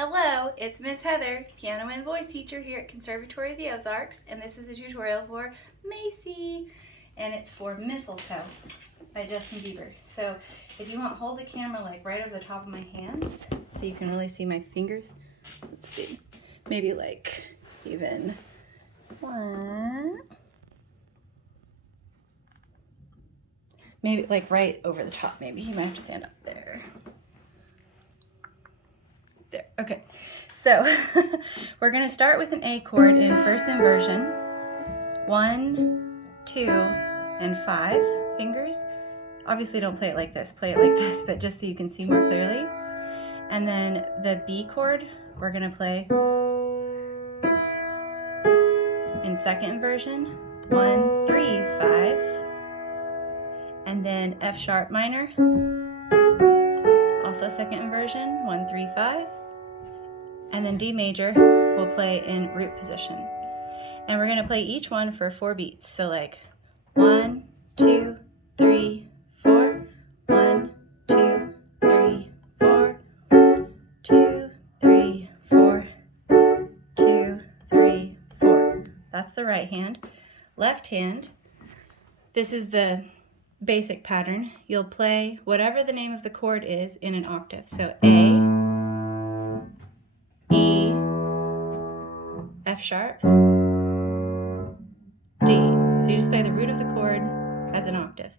Hello, it's Miss Heather, piano and voice teacher here at Conservatory of the Ozarks, and this is a tutorial for Macie, and it's for Mistletoe by Justin Bieber. So if you want, hold the camera like right over the top of my hands so you can really see my fingers. Let's see, maybe like even one, maybe like right over the top. Maybe you might have to stand up there. There, okay. So we're going to start with an A chord in first inversion. 1, 2, and 5 fingers. Obviously don't play it like this, play it like this, but just so you can see more clearly. And then the B chord, we're going to play in second inversion. 1, 3, 5. And then F sharp minor, also second inversion, 1, 3, 5. And then D major we'll play in root position. And we're going to play each one for 4 beats. So like 1, 2, 3, 4, 1, 2, 3, 4, 2, 3, 4, 2, 3, 4. That's the right hand. Left hand, this is the basic pattern. You'll play whatever the name of the chord is in an octave. So A, E, F sharp, D. So you just play the root of the chord as an octave.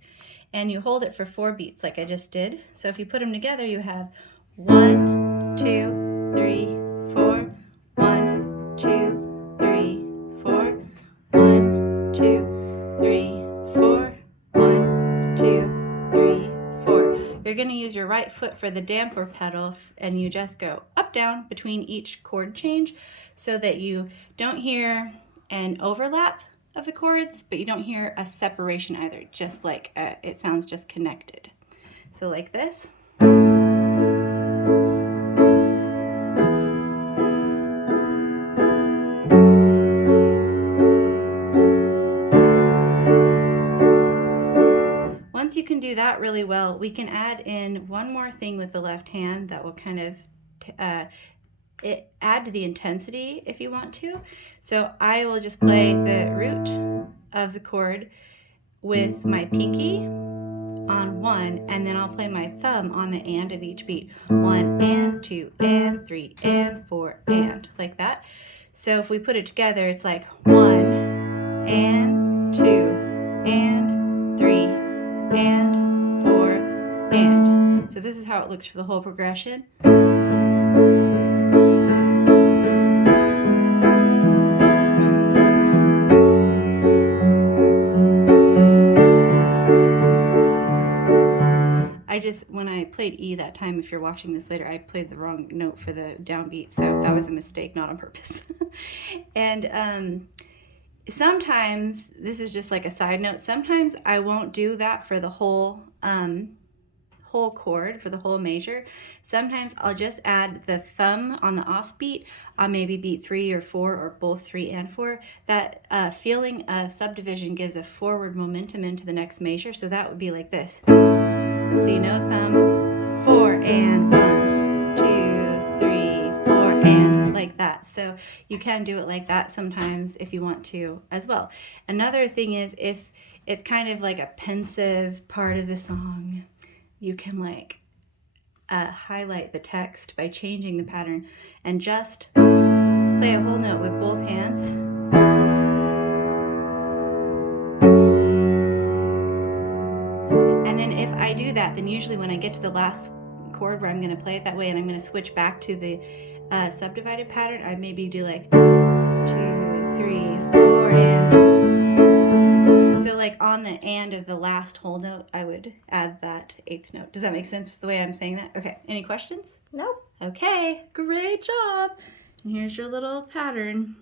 And you hold it for 4 beats like I just did. So if you put them together, you have 1, 2, 3, 4, 1, 2, 3, 4, 1, 2, 3, 4, 1, 2, 3, 4. You're going to use your right foot for the damper pedal, and you just go up, down between each chord change so that you don't hear an overlap of the chords, but you don't hear a separation either, just like it sounds just connected. So like this. Once you can do that really well, we can add in one more thing with the left hand that will kind of add to the intensity if you want to. So I will just play the root of the chord with my pinky on 1, and then I'll play my thumb on the and of each beat. 1 and 2 and 3 and 4 and like that. So if we put it together, it's like 1 and 2 and 3 and 4 and. So this is how it looks for the whole progression. When I played E that time, if you're watching this later, I played the wrong note for the downbeat, so that was a mistake, not on purpose. And sometimes, this is just like a side note, sometimes I won't do that for the whole chord, for the whole measure. Sometimes I'll just add the thumb on the off beat on maybe beat 3 or 4, or both 3 and 4. That feeling of subdivision gives a forward momentum into the next measure, so that would be like this. So you know, thumb, 4 and 1, 2, 3, 4 and, like that. So you can do it like that sometimes if you want to as well. Another thing is, if it's kind of like a pensive part of the song, you can like highlight the text by changing the pattern and just play a whole note with both hands. And then if I do that, then usually when I get to the last chord where I'm going to play it that way and I'm going to switch back to the subdivided pattern, I maybe do like 2, 3, 4 and. So like on the and of the last whole note, I would add that 8th note. Does that make sense the way I'm saying that? Okay, any questions? Nope. Okay, great job. And here's your little pattern.